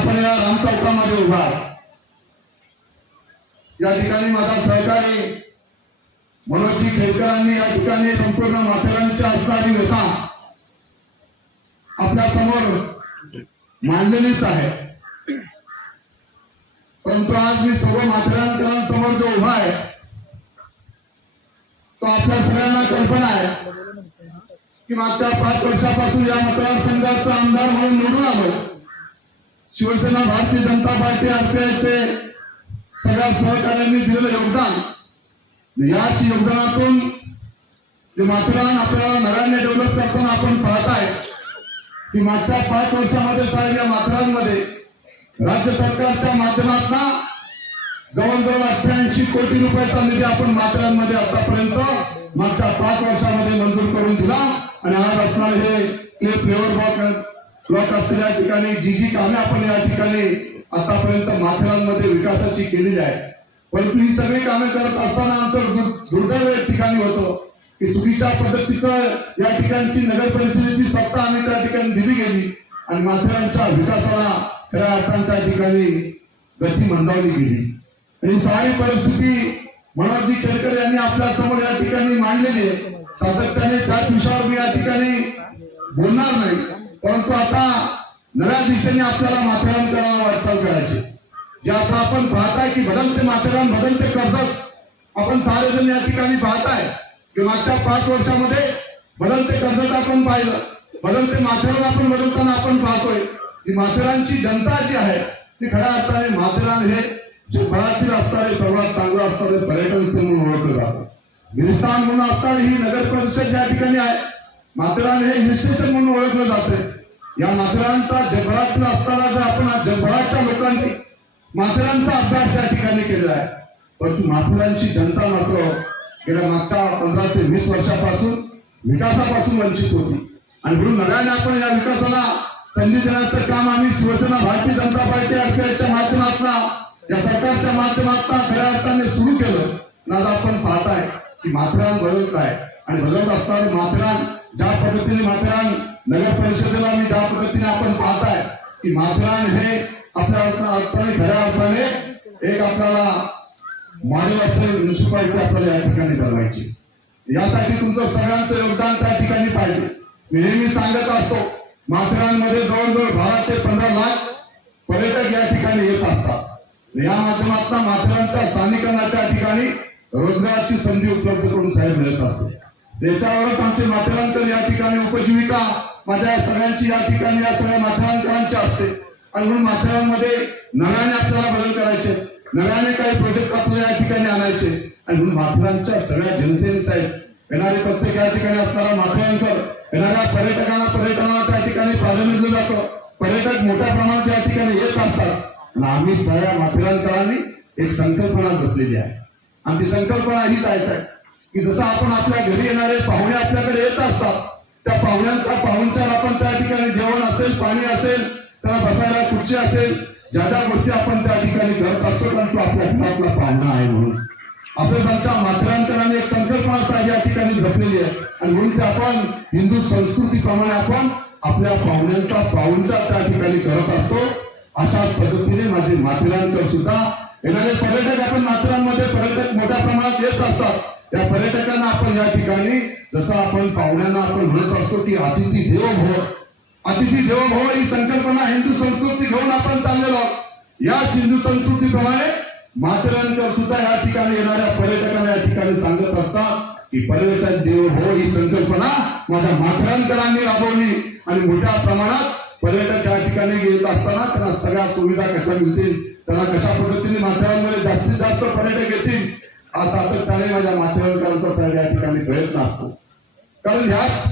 आपण या राम चौकामध्ये उभा या ठिकाणी माझा सहकारी मनोजी खेडकरांनी या ठिकाणी संपूर्ण माथेरांच्या असणारी होता. आपल्यासमोर मांडलेलीच आहे परंतु आज मी सर्व माथेरानकरांसमोर जो उभा आहे तो आपल्या सगळ्यांना कल्पना आहे की मागच्या पाच वर्षापासून या मतदारसंघाचा आमदार म्हणून निवडून आलो शिवसेना भारतीय जनता पार्टी आरपीआयचे सगळ्या सहकार्यांनी दिलेलं योगदान. याच योगदानातून जे माथेरान आपल्याला नव्याने डेव्हलप करताना आपण पाहताय की मागच्या पाच वर्षामध्ये साहेब या माथेरानमध्ये राज्य सरकारच्या माध्यमातून जवळजवळ अठ्ठ्याऐंशी कोटी रुपयाचा निधी आपण माथेरानमध्ये आतापर्यंत मागच्या पाच वर्षामध्ये मंजूर करून दिला. आणि आज असणार हे क्ले फ्लेवर ब्लॉक असलेल्या ठिकाणी जी जी कामे आपण या ठिकाणी आतापर्यंत माथेरानमध्ये विकासाची केलेली आहे परंतु ही सगळी कामे करत असताना आमचं दुर्दैव एक ठिकाणी होतं की चुकीच्या पद्धतीचं या ठिकाणची नगर परिषदेची सत्ता आम्ही त्या ठिकाणी दिली गेली आणि माथेरानच्या विकासाला खऱ्या अर्थानं त्या ठिकाणी गती मंदावली गेली. आणि सारी परिस्थिती मनोजी केळकर यांनी आपल्यासमोर या ठिकाणी मांडलेली आहे. सातत्याने त्याच विषयावर मी या ठिकाणी बोलणार नाही. परंतु आता नव्या दिशेने आपल्याला माथेरानकरांना वाटचाल करायची. जे आता आपण पाहताय की बदलते माथेरान बदलते कर्जत आपण सारेजण या ठिकाणी पाहताय की मागच्या पाच वर्षामध्ये बदलते कर्जत आपण पाहिलं बदलते माथेरान आपण बदलताना आपण पाहतोय की माथेरानची जनता जी आहे ती खऱ्या अर्थाने माथेरान हे जगभरातील असणारे सर्वात चांगलं असणारे पर्यटन स्थळ म्हणून ओळखलं जातं. गिरिस्थान म्हणून असणारी ही नगर परिषद या ठिकाणी आहे. माथेरान हे हिल स्टेशन म्हणून ओळखलं जाते. या माथेरानचा जगभरातील असताना जर आपण आज जगभराच्या लोकांनी माथेरानचा अभ्यास या ठिकाणी केलेला आहे परंतु माथेरानची जनता मात्र गेल्या मागच्या पंधरा ते वीस वर्षापासून विकासापासून वंचित होती. आणि म्हणून नव्याने आपण या विकासाला संधी देण्याचं काम आम्ही शिवसेना भारतीय जनता पार्टी आरपीआयच्या माध्यमातून या सरकारच्या माध्यमातून खऱ्या अर्थाने सुरू केलं. ना आज आपण पाहताय की माथेरान बदलत आहे. आणि बदलत असताना माथेरान ज्या पद्धतीने माथेरान नगर परिषदेला आम्ही ज्या पद्धतीने आपण पाहताय की माथेरान हे आपल्या अर्थाने खऱ्या अर्थाने एक आपल्याला मॉडेल असेल म्युन्सिपालिटी आपल्याला या ठिकाणी बनवायची यासाठी तुमचं सगळ्यांचं योगदान त्या ठिकाणी पाहिजे. मी नेहमी सांगत असतो माथेरानमध्ये जवळजवळ बारा ते पंधरा लाख पर्यटक या ठिकाणी येत असतात. या माध्यमातून माथेरानच्या स्थानिकांना त्या ठिकाणी रोजगाराची संधी उपलब्ध करून साहेब मिळत असते याच्यावरच आमचे माथेरानकर या ठिकाणी उपजीविका माझ्या सगळ्यांची या ठिकाणी या सगळ्या माथेरानकरांची असते. आणि म्हणून माथेरानमध्ये नव्याने आपल्याला बदल करायचे. नव्याने काही प्रोजेक्ट आपल्याला या ठिकाणी आणायचे. आणि म्हणून माथेरानच्या सगळ्या जनतेने साहेब येणारे प्रत्येक या ठिकाणी असणारा माथेरानकर येणाऱ्या पर्यटकांना पर्यटनाला त्या ठिकाणी प्राधान्य दिलं जातं. पर्यटक मोठ्या प्रमाणात या ठिकाणी येत असतात. आणि आम्ही सगळ्या माथेरानकरांनी एक संकल्पना जपलेली आहे. आणि ती संकल्पना हीच आहे साहेब. की जसं आपण आपल्या घरी येणारे पाहुणे आपल्याकडे येत असतात त्या पाहुण्यांचा पाहुणचार आपण त्या ठिकाणी जेवण असेल पाणी असेल त्याला बसायला खुर्ची असेल ज्या ज्या गोष्टी आपण त्या ठिकाणी करत असतो कारण तो आपल्या घरातला पाहुणा आहे म्हणून. असं त्यांच्या मात्रांतराने एक संकल्पना या ठिकाणी जपलेली आहे. आणि म्हणून ते आपण हिंदू संस्कृतीप्रमाणे आपण आपल्या पाहुण्यांचा पाहुणचार त्या ठिकाणी करत असतो. अशाच पद्धतीने माझे माथेरानकर सुद्धा येणारे पर्यटक आपण माथेरानमध्ये पर्यटक मोठ्या प्रमाणात येत असतात. त्या पर्यटकांना आपण या ठिकाणी जसं आपण पाहुण्यांना आपण म्हणत असतो की अतिथी देव भव अतिथी देव भव ही संकल्पना हिंदू संस्कृती घेऊन आपण चाललेलो आहोत. हिंदू संस्कृतीप्रमाणे माथेरानकर सुद्धा या ठिकाणी येणाऱ्या पर्यटकांना या ठिकाणी सांगत असतात की पर्यटक देव भव ही संकल्पना माझ्या माथेरानकरांनी राबवली. आणि मोठ्या प्रमाणात पर्यटक या ठिकाणी येत असताना त्यांना सगळ्या सुविधा कशा मिळतील त्यांना कशा पद्धतीने माथेरानमध्ये जास्तीत जास्त पर्यटक येतील हा सातत्याने माझ्या माथेरानकरांचा सहज या ठिकाणी प्रयत्न असतो कारण ह्याच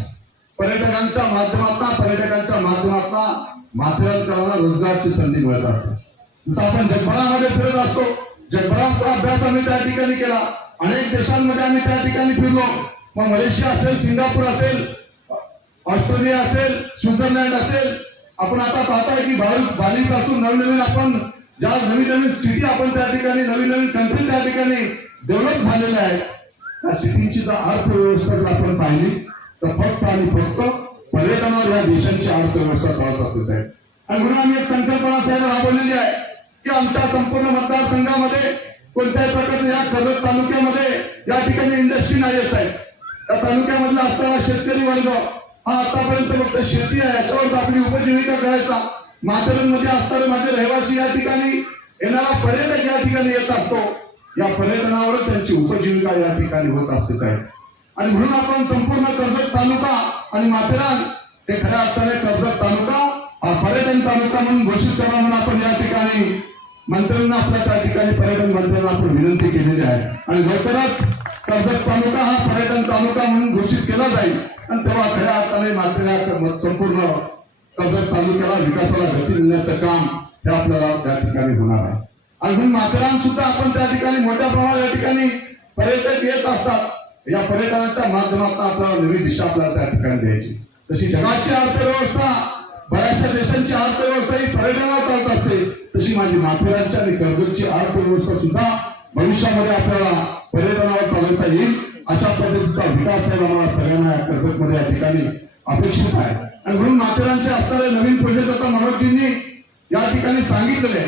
पर्यटकांच्या माध्यमातून पर्यटकांच्या माध्यमातून माथेरानकरांना रोजगारची संधी मिळत असते. जसं आपण जगभरामध्ये फिरत असतो जगभराचा अभ्यास आम्ही त्या ठिकाणी केला. अनेक देशांमध्ये आम्ही त्या ठिकाणी फिरलो. मग मलेशिया असेल सिंगापूर असेल ऑस्ट्रेलिया असेल स्वित्झर्लंड असेल. आपण आता पाहताय की बाली पासून नवनवीन आपण ज्या नवीन नवीन सिटी आपण त्या ठिकाणी नवीन नवीन कंट्री त्या ठिकाणी डेव्हलप झालेल्या आहेत त्या सिटीची जर अर्थव्यवस्था जर आपण पाहिली तर फक्त आणि फक्त पर्यटनावर या देशांची अर्थव्यवस्था चालत असते साहेब. आणि म्हणून आम्ही एक संकल्पना साहेब राबवलेली आहे की आमच्या संपूर्ण मतदारसंघामध्ये कोणत्याही प्रकारचे या कर्जत तालुक्यामध्ये या ठिकाणी इंडस्ट्री नाही येत आहे त्या तालुक्यामधला असताना शेतकरी वर्ग हा आतापर्यंत फक्त शेती आहे याच्यावर आपली उपजीविका करायचा. माथेरानमध्ये असणारे माझे रहिवासी या ठिकाणी येणारा पर्यटक या ठिकाणी येत असतो. या पर्यटनावरच त्यांची उपजीविका या ठिकाणी होत असते साहेब. आणि म्हणून आपण संपूर्ण कर्जत तालुका आणि माथेरान हे खऱ्या अर्थाने कर्जत तालुका हा पर्यटन तालुका म्हणून घोषित करा म्हणून आपण या ठिकाणी मंत्र्यांना आपल्या त्या ठिकाणी पर्यटन मंत्र्यांना आपण विनंती केलेली आहे. आणि लवकरच कर्जत तालुका हा पर्यटन तालुका म्हणून घोषित केला जाईल. आणि तेव्हा खऱ्या अर्थाने माथेरान संपूर्ण सदर तालुक्याला विकासाला गती देण्याचं काम हे आपल्याला त्या ठिकाणी होणार आहे. आणि म्हणून माथेरान सुद्धा आपण त्या ठिकाणी मोठ्या प्रमाणात या ठिकाणी पर्यटक येत असतात. या पर्यटनाच्या माध्यमातून आपल्याला नवी दिशा आपल्याला त्या ठिकाणी द्यायची. तशी जगाची अर्थव्यवस्था बऱ्याचशा देशांची अर्थव्यवस्था ही पर्यटनावर चालत असते. तशी माझी माथेरानची आणि कर्जतची अर्थव्यवस्था सुद्धा भविष्यामध्ये आपल्याला पर्यटनावर चालवता येईल. अशा पद्धतीचा विकास आहे आम्हाला सगळ्यांना या कर्जतमध्ये या ठिकाणी अपेक्षित आहे. आणि म्हणून माथेरानचे असणारे नवीन प्रोजेक्ट आता मनोजींनी या ठिकाणी सांगितलेले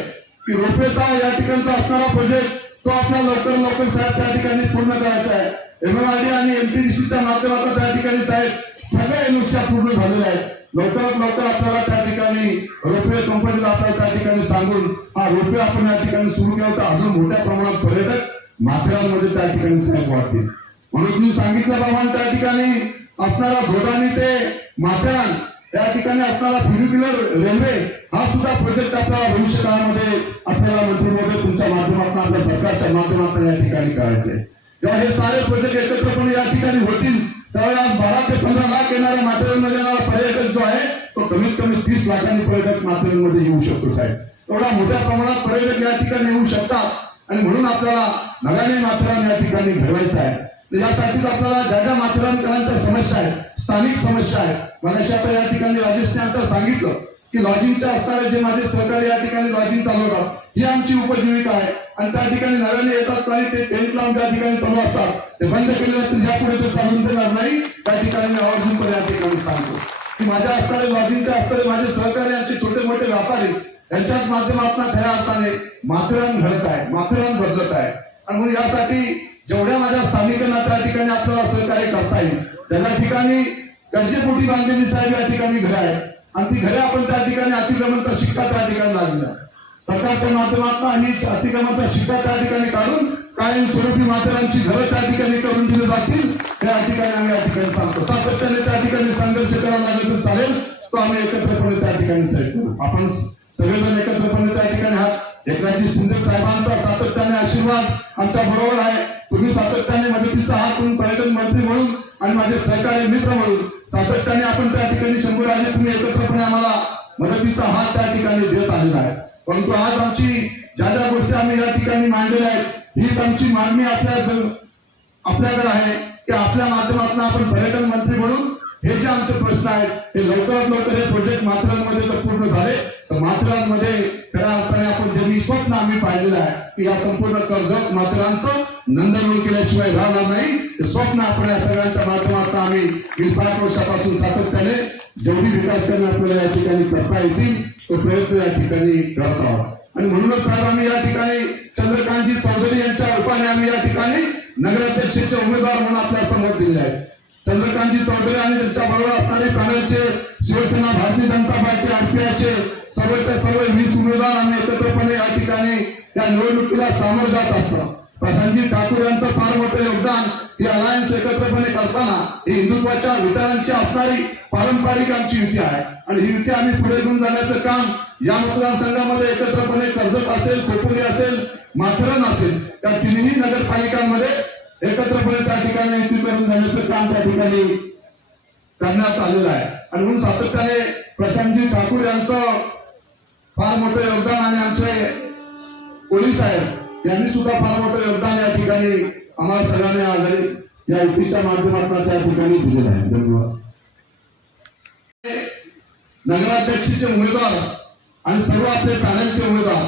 की रोपेचा या ठिकाणचा असणारा प्रोजेक्ट तो आपला लवकर लवकर साहेब त्या ठिकाणी पूर्ण करायचा आहे. एमएमआरडी आणि एमपीडीसीच्या माध्यमातून त्या ठिकाणी साहेब सगळ्या एनुष्या पूर्ण झालेल्या आहेत. लवकरात लवकर आपल्याला त्या ठिकाणी रोपवे कंपनीला आपल्याला त्या ठिकाणी सांगून हा रोपवे आपण या ठिकाणी सुरू केला तर अजून मोठ्या प्रमाणात पर्यटक माथेरानमध्ये त्या ठिकाणी साहेब वाढतील. म्हणून तुम्ही सांगितल्याप्रमाणे त्या ठिकाणी असणारा भोदानी ते माथेरान या ठिकाणी असणारा फ्युनिक्युलर रेल्वे हा सुद्धा प्रोजेक्ट आपल्याला भविष्य काळामध्ये आपल्याला मंत्रिमंडळ तुमच्या माध्यमातून आपल्या सरकारच्या माध्यमातून या ठिकाणी करायचे. तेव्हा हे सारे प्रोजेक्ट एकत्रपणे या ठिकाणी होतील त्यावेळी आज बारा ते पंधरा लाख येणाऱ्या माथेरानमध्ये येणारा पर्यटक जो आहे तो कमीत कमी तीस लाखांनी पर्यटक माथेरानमध्ये येऊ शकतो साहेब. एवढा मोठ्या प्रमाणात पर्यटक या ठिकाणी येऊ शकतात आणि म्हणून आपल्याला नव्याने माथेरान या ठिकाणी घडवायचं आहे. यासाठीच आपल्याला ज्या ज्या माथेरानकरांच्या समस्या आहेत स्थानिक समस्या आहेत मगाशी आता या ठिकाणी राजेशने आता सांगितलं की लॉजिंगच्या असणारे जे माझे सहकारी या ठिकाणी लॉजिंग चालवतात ही आमची उपजीविका आहे. आणि त्या ठिकाणी नव्याने येतात आणि ते टेंट लावून त्या ठिकाणी चालू असतात ते बंद केले असतील यापुढे ते चालून देणार नाही. त्या ठिकाणी मी आवर्जूनपणे या ठिकाणी सांगतो. की माझ्या असणारे लॉजिंगचे असणारे माझे सहकारी आमचे छोटे मोठे व्यापारी यांच्याच माध्यमातून खऱ्या अर्थाने माथेरान घडत आहे माथेरान बदलत आहे. आणि म्हणून यासाठी जेवढ्या माझ्या स्थानिकांना त्या ठिकाणी आपल्याला सहकार्य करता येईल त्या ठिकाणी गरजेपोटी बांधलेली साहेब या ठिकाणी घरे आहेत आणि ती घरे आपण त्या ठिकाणी अतिक्रमणचा शिक्का त्या ठिकाणी लागलेला सरकारच्या माध्यमातून आणि अतिक्रमणचा शिक्का त्या ठिकाणी काढून कायम स्वरूपी घरं त्या ठिकाणी करून दिली जातील त्या ठिकाणी आम्ही या ठिकाणी सांगतो. सातत्याने त्या ठिकाणी संघर्ष करावा लागेल तर चालेल तो आम्ही एकत्रपणे त्या ठिकाणी साहेब करू. आपण सगळेजण एकत्रपणे त्या ठिकाणी आहात. एकनाथजी शिंदे साहेबांचा सातत्याने आशीर्वाद आमच्या बरोबर आहे. तुम्ही सातत्याने मदतीचा आहात तुम्ही पर्यटन मंत्री म्हणून आणि माझे सहकारी मित्र म्हणून. सातत्याने आपण त्या ठिकाणी शंभूराजे तुम्ही एकत्रपणे आम्हाला मदतीचा हात त्या ठिकाणी देत आलेला आहे. परंतु आज आमची ज्या ज्या गोष्टी आम्ही या ठिकाणी मांडलेल्या आहेत हीच आमची मागणी आपल्या आपल्याकडे आहे. की आपल्या माध्यमातून आपण पर्यटन मंत्री म्हणून हे जे आमचे प्रश्न आहेत हे लवकरात लवकर हे प्रोजेक्ट माथेरानमध्ये जर पूर्ण झाले तर माथेरानमध्ये खऱ्या अर्थाने आपण जे मी स्वप्न आम्ही पाहिलेलं आहे की या संपूर्ण कर्ज माथेरानचं नंदनवन केल्याशिवाय राहणार नाही. ते स्वप्न आपण या सगळ्यांच्या माध्यमातून आम्ही गेली पाच वर्षापासून सातत्याने जेवढी विकास करणे आपल्याला या ठिकाणी करता येतील तो प्रयत्न या ठिकाणी करत आहोत. आणि म्हणूनच साहेब आम्ही या ठिकाणी चंद्रकांतजी चौधरी यांच्या रूपाने आम्ही या ठिकाणी नगराध्यक्षाचे उमेदवार म्हणून आपल्यासमोर दिले आहेत. चंद्रकांतजी चौधरी आणि त्यांच्या बरोबर असणारे काँग्रेसचे शिवसेना भारतीय जनता पार्टी आरपीआयचे सर्वच्या सर्व वीस उमेदवार आम्ही एकत्रपणे या ठिकाणी या निवडणुकीला सामोरं जात असतो प्रधानजी ठाकूर यांचं फार मोठं योगदान ही अलायन्स एकत्रपणे करताना ही हिंदुत्वाच्या विचारांची असणारी पारंपरिक आमची युती आहे. आणि ही युती आम्ही पुढे घेऊन जाण्याचं काम या मतदारसंघामध्ये एकत्रपणे कर्जत असेल खोपोली असेल माथेरान असेल त्या तिन्ही नगरपालिकांमध्ये एकत्र ठिकाणी युती करून जाण्याचं काम त्या ठिकाणी करण्यात आलेलं आहे. आणि म्हणून सातत्याने प्रशांतजी ठाकूर यांचं फार मोठं योगदान आणि आमचे पोलीस साहेब यांनी सुद्धा फार मोठं योगदान या ठिकाणी आम्हाला सगळ्यांनी आघाडी या युतीच्या माध्यमातून त्या ठिकाणी दिलेलं आहे. धन्यवाद. नगराध्यक्षाचे उमेदवार आणि सर्व आपले पॅनलचे उमेदवार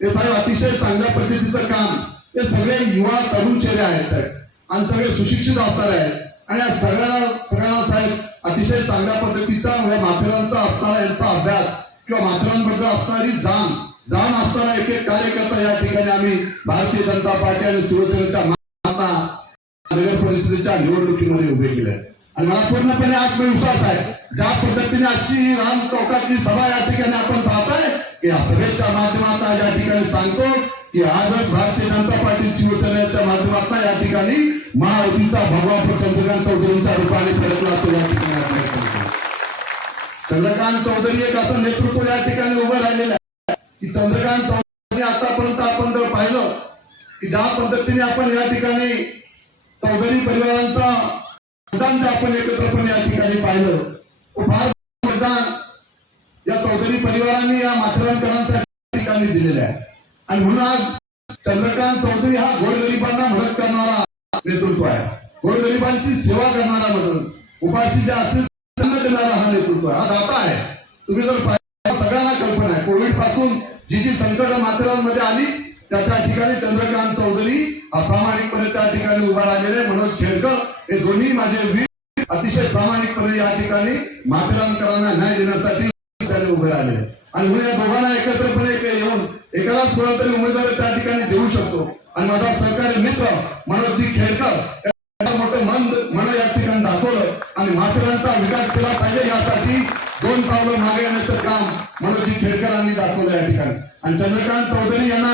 हे साहेब अतिशय चांगल्या पद्धतीचं काम हे सगळे युवा तरुण चेहरे आहेत साहेब. आणि सगळे सुशिक्षित अवतार आहेत. आणि या सगळ्यांना सगळ्यांना साहेब अतिशय चांगल्या पद्धतीचा या माथेरानचा असणारा यांचा अभ्यास किंवा माथेरांबद्दल असणारी जाण जाण असताना एक एक कार्यकर्ता या ठिकाणी आम्ही भारतीय जनता पार्टी आणि शिवसेनेच्या माता नगर परिषदेच्या निवडणुकीमध्ये उभे केले. आणि मला पूर्णपणे आत्मविश्वास आहे ज्या पद्धतीने आजची ही राम चौकातली सभा या ठिकाणी आपण पाहताय की या सभेच्या माध्यमात या ठिकाणी सांगतो की आजच भारतीय जनता पार्टी शिवसेनेच्या माध्यमातून या ठिकाणी महायुतीचा भगवा चंद्रकांत चौधरींच्या रूपाने फडकला असतो या ठिकाणी चंद्रकांत चौधरी एक असं नेतृत्व या ठिकाणी उभं राहिलेलं आहे. की चंद्रकांत चौधरी आतापर्यंत आपण जर पाहिलं की ज्या पद्धतीने आपण या ठिकाणी चौधरी परिवारांचा मतदान जे आपण एकत्रपणे या ठिकाणी पाहिलं तो फार मतदान या चौधरी परिवारांनी या माथेरानकरांसाठी ठिकाणी दिलेलं आहे. आणि म्हणून आज चंद्रकांत चौधरी हा गोरगरिबांना मदत करणारा नेतृत्व आहे. गोरगरिबांची सेवा करणारा मदत उपाशी जे असतील त्यांना देणारा हा नेतृत्व आहे. हा दाता आहे. तुम्ही जर सगळ्यांना कल्पना आहे. कोविडपासून जी जी संकट माथेरानमध्ये आली त्या त्या ठिकाणी चंद्रकांत चौधरी हा प्रामाणिकपणे त्या ठिकाणी उभा राहिलेले मनोज खेडकर हे दोन्ही माझे वीर अतिशय प्रामाणिकपणे या ठिकाणी माथेरानकरांना न्याय देण्यासाठी त्यांनी उभे राहिले. आणि म्हणून या दोघांना एकत्रपणे येऊन एकालाच कोणाला तरी उमेदवार त्या ठिकाणी देऊ शकतो. आणि माझा सहकारी मित्र मनोज खेडकर मोठं मन मन या ठिकाणी दाखवलं आणि माथेरांचा विकास केला पाहिजे यासाठी दोन पावलं मागे येण्याचं काम मनोजी खेडकरांनी दाखवलं या ठिकाणी. आणि चंद्रकांत चौधरी यांना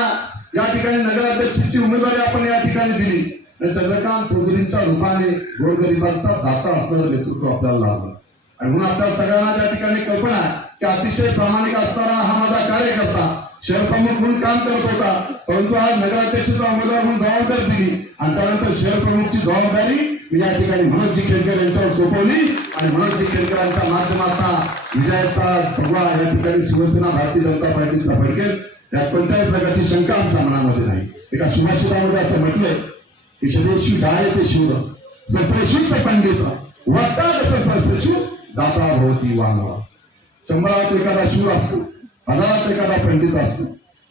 या ठिकाणी नगराध्यक्षाची उमेदवारी आपण या ठिकाणी दिली. आणि चंद्रकांत चौधरींच्या रूपाने गोरगरिबांचा दाता असणारं नेतृत्व आपल्याला लाभलं. आणि म्हणून आपल्या सगळ्यांना त्या ठिकाणी कल्पना की अतिशय प्रामाणिक असणारा हा माझा कार्यकर्ता शहरप्रमुख म्हणून काम करत होता. परंतु आज नगराध्यक्षाचा उमेदवार म्हणून जबाबदारी दिली. आणि त्यानंतर शहरप्रमुखची जबाबदारी मी या ठिकाणी मनोजजी खेडकर यांच्यावर सोपवली. आणि मनोजजी खेडकरांच्या माध्यमातून विजयाचा भगवा या ठिकाणी शिवसेना भारतीय जनता पार्टीचा फडकेल त्यात कोणत्याही प्रकारची शंका आमच्या मनामध्ये नाही. एका सुभाषितामध्ये असं म्हटलंय की शरीरशी डाळे ते शिव. सत्रेशुद्ध पंडित वाटता तसं सहस्रशू दाता भोवती वानवा शंभरात एखादा शूर असतो. हजारात एखादा पंडित असतो.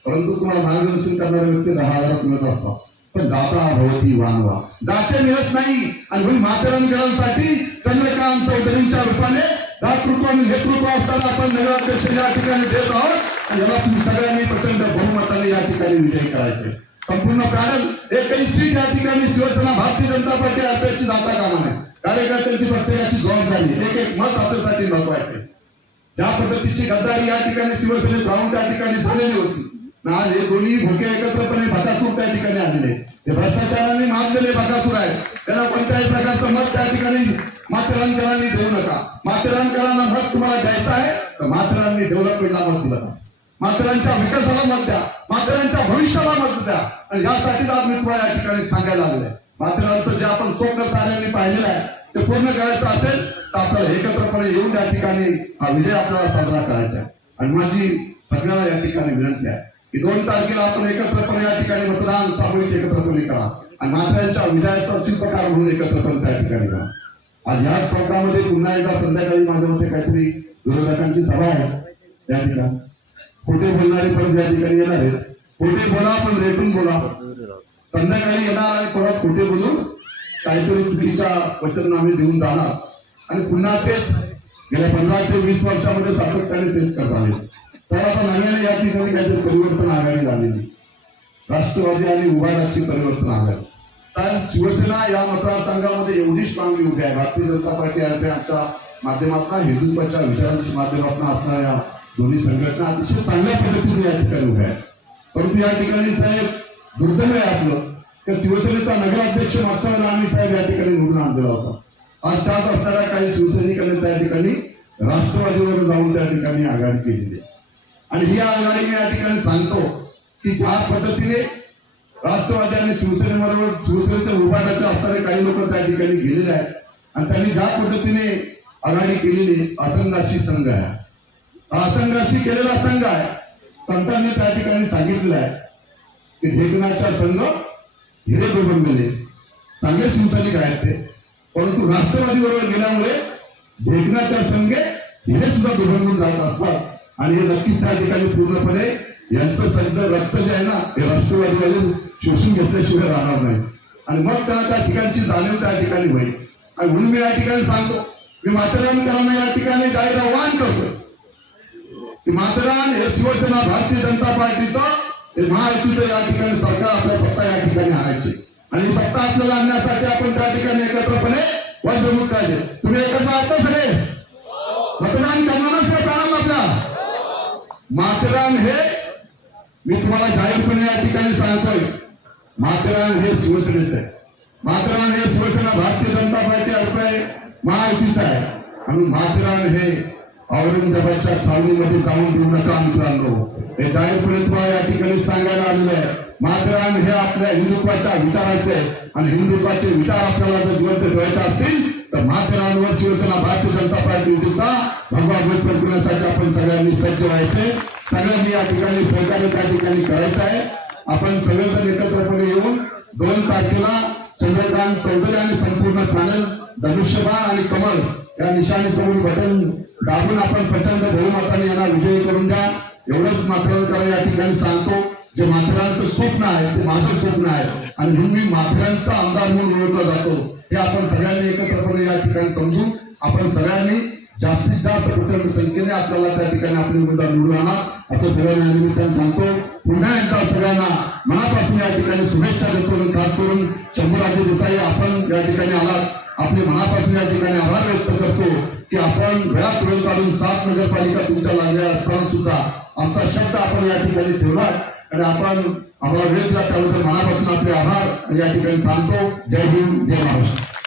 परंतु तुम्हाला मार्गदर्शन करणारे व्यक्ती दहा हजारात मिळत असतात. पण दाता भवती वानवा. दाते मिळत नाही. आणि म्हणून माथेरानकरांसाठी चंद्रकांत चौधरींच्या रूपाने दात रूपाने हे रूप असताना आपण नगराध्यक्ष या ठिकाणी देत आहोत. आणि याला तुम्ही सगळ्यांनी प्रचंड बहुमताने या ठिकाणी विजय करायचे. संपूर्ण पॅनल एकही सीट या ठिकाणी शिवसेना भारतीय जनता पार्टी अपेक्षित जाता कामा नाही? कार्यकर्त्यांची प्रत्येकाची जबाबदारी एक एक मत आपल्यासाठी महत्त्वाचे त्या पद्धतीची गद्दारी या ठिकाणी शिवसेनेत राहून त्या ठिकाणी झालेली होती. ना आज हे दोन्ही भोके एकत्रपणे भकासूर त्या ठिकाणी आलेले हे भ्रष्टाचाराने मानलेले भकासूर आहेत. त्यांना कोणत्याही प्रकारचं मत त्या ठिकाणी माथेरानकरांनी देऊ नका. माथेरानकरांना मत तुम्हाला द्यायचं आहे तर माथेराननी डेव्हलपमेंटला मत दिलं. का माथेरानच्या विकासाला मत द्या. माथेरानच्या भविष्याला मत द्या. आणि यासाठीच आज मी तुम्हाला या ठिकाणी सांगायला आलेलं आहे. माथेरानचं जे आपण स्वप्न साऱ्यांनी पाहिलेलं आहे ते पूर्ण करायचं असेल तर आपल्याला एकत्रपणे येऊन या ठिकाणी हा विजय आपल्याला साजरा करायचा आणि माझी सगळ्यांना या ठिकाणी विनंती आहे की दोन तारखेला आपण एकत्रपणे या ठिकाणी मतदान सामूहिक एकत्रपणे करा. आणि माथेरानच्या विजयाचा शिल्पकार म्हणून एकत्रपणे त्या ठिकाणी करा. आज या चौकामध्ये पुन्हा एकदा संध्याकाळी माझ्या मते काहीतरी विरोधकांची सभा आहे. त्या ठिकाणी. खोटे बोलणारे पण या ठिकाणी येणार आहेत? खोटे बोला पण रेटून बोला. संध्याकाळी येणार आणि परत खोटे बोलून काहीतरी चुकीच्या वचननामे देऊन जाणार. आणि पुन्हा तेच गेल्या पंधरा ते वीस वर्षामध्ये सातत्याने तेच करत आले. तर आता नव्याने या ठिकाणी काहीतरी परिवर्तन आघाडी झालेली. राष्ट्रवादी आणि उभाडाची परिवर्तन आघाडी. कारण शिवसेना या मतदारसंघामध्ये एवढी स्ट्रॉंगली उभी आहे. भारतीय जनता पार्टी आणि आमच्या माध्यमातून हिंदुत्वाच्या विचारांच्या माध्यमातून असणाऱ्या दोन्ही संघटना अतिशय चांगल्या पद्धतीने या ठिकाणी उभ्या आहेत. परंतु या ठिकाणी साहेब दुर्दैव आहे आपलं. तर शिवसेनेचा नगराध्यक्ष मागच्या वेळेला आम्ही साहेब या ठिकाणी निवडून आणलेला होता. आज त्यात असणाऱ्या काही शिवसैनिकांनी त्या ठिकाणी राष्ट्रवादीवर जाऊन त्या ठिकाणी आघाडी केलेली आहे. आणि ही आघाडी मी या ठिकाणी सांगतो की ज्या पद्धतीने राष्ट्रवादी आणि शिवसेनेबरोबर शिवसेनेच्या उभाटाचे असणारे काही लोक त्या ठिकाणी गेलेले आहेत आणि त्यांनी ज्या पद्धतीने आघाडी केलेली असंघाशी संघ आहे. असंघाशी केलेला संघ आहे. संतांनी त्या ठिकाणी सांगितलं आहे की ढेकणाचा संघ हिरे जोडून गेले चांगले शिवसैनिक आहेत ते. परंतु राष्ट्रवादी बरोबर गेल्यामुळे ढेकणाच्या संघे हिरे सुद्धा दुभंगून जात असतात. आणि हे नक्कीच त्या ठिकाणी पूर्णपणे यांचं सगळं रक्त जे आहे ना हे राष्ट्रवादीवाले शोषून घेतल्याशिवाय राहणार नाही. आणि मग त्यांना त्या ठिकाणची जाणीव त्या ठिकाणी होईल. आणि म्हणून मी या ठिकाणी सांगतो मी माथेरानकरांना या ठिकाणी जाहीर आव्हान करतो. की माथेरान हे शिवसेना भारतीय जनता पार्टीचं हे महायुतीचं या ठिकाणी सरकार आपल्या सत्ता या ठिकाणी आणायची आणि सत्ता आपल्याला आणण्यासाठी आपण त्या ठिकाणी एकत्रपणे वज्रमुख काढले तुम्ही एकत्र आहात ना सगळे? मतदान करणारच नाही प्राणाला आपल्या माथेरान हे मी तुम्हाला जाहीरपणे या ठिकाणी सांगतोय. माथेरान हे शिवसेनेचं आहे. माथेरान हे शिवसेना भारतीय जनता पार्टी अर्थ आहे महायुतीचं आहे. म्हणून माथेरान हे औरंगजेबाच्या सावलीमध्ये जाऊन देऊ नका मित्रांनो हे जाहीरपणे तुम्हाला या ठिकाणी सांगायला आलेलं आहे. महाराज हे आपल्या हिंदुत्वाच्या विचाराचे आहे आणि हिंदुत्वाचे विचार आपल्याला जर जिवंत ठेवायचे असतील तर माथेरानवर शिवसेना भारतीय जनता पार्टी युतीचा भगवा ध्वज फडकवण्यासाठी आपण सगळ्यांनी सज्ज व्हायचे. सगळ्यांनी या ठिकाणी सहकार्य त्या ठिकाणी करायचं आहे. आपण सगळेजण एकत्रपणे येऊन दोन तारखेला चंद्रकांत चौधरी आणि संपूर्ण पॅनल धनुष्यबाण आणि कमल या निशाणी समोर बटन दाबून आपण प्रचंड बहुमताने यांना विजयी करून द्या. एवढंच मात्र या ठिकाणी सांगतो. जे माथेरानचं स्वप्न आहे ते माझं स्वप्न आहे. आणि म्हणून मी माथेरानचा आमदार म्हणून ओळखला जातो. हे आपण सगळ्यांनी एकत्रपणे या ठिकाणी समजून आपण सगळ्यांनी जास्तीत जास्त प्रचंड संख्येने आपल्याला त्या ठिकाणी आपले उमेदवार निवडून आणा. असं सगळ्यांना निमित्तानं सांगतो. पुन्हा एकदा सगळ्यांना मनापासून या ठिकाणी शुभेच्छा देतो आणि खास करून शंभूराजे देसाई आपण या ठिकाणी आलात. आपले मनापासून या ठिकाणी आभार व्यक्त करतो की आपण वेळात वेळ काढून सात नगरपालिका तुमच्या लागल्या असताना सुद्धा आमचा शब्द आपण या ठिकाणी ठेवला आणि आपण आम्हाला वेळ दिला मनापासून आपले आभार या ठिकाणी सांगतो जय हिंद जय महाराष्ट्र.